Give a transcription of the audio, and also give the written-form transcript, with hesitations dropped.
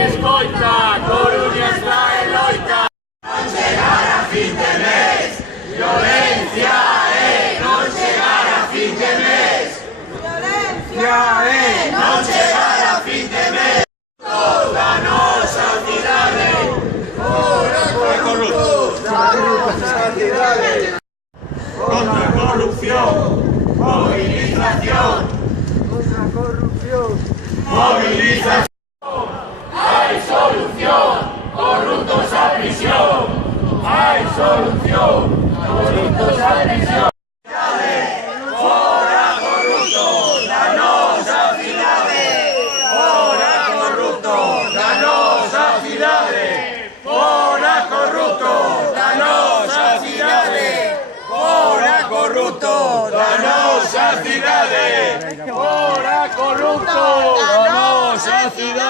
Escoita, Coruña está en loita. Non chegar a fin de mes, violencia non chegar a fin de mes. Violencia non chegar a fin de mes. Toda nosa cidade, fora corruptos da nosa cidade. Contra a corrupción, movilización. Contra a corrupción, movilización. Hay solución, corruptos a prisión. Hay solución, corruptos a prisión. Fora corruptos da nosa cidade. Fora corruptos da nosa cidade. Fora corruptos da nosa cidade. Fora corruptos da nosa cidade. Fora corruptos da nosa cidade.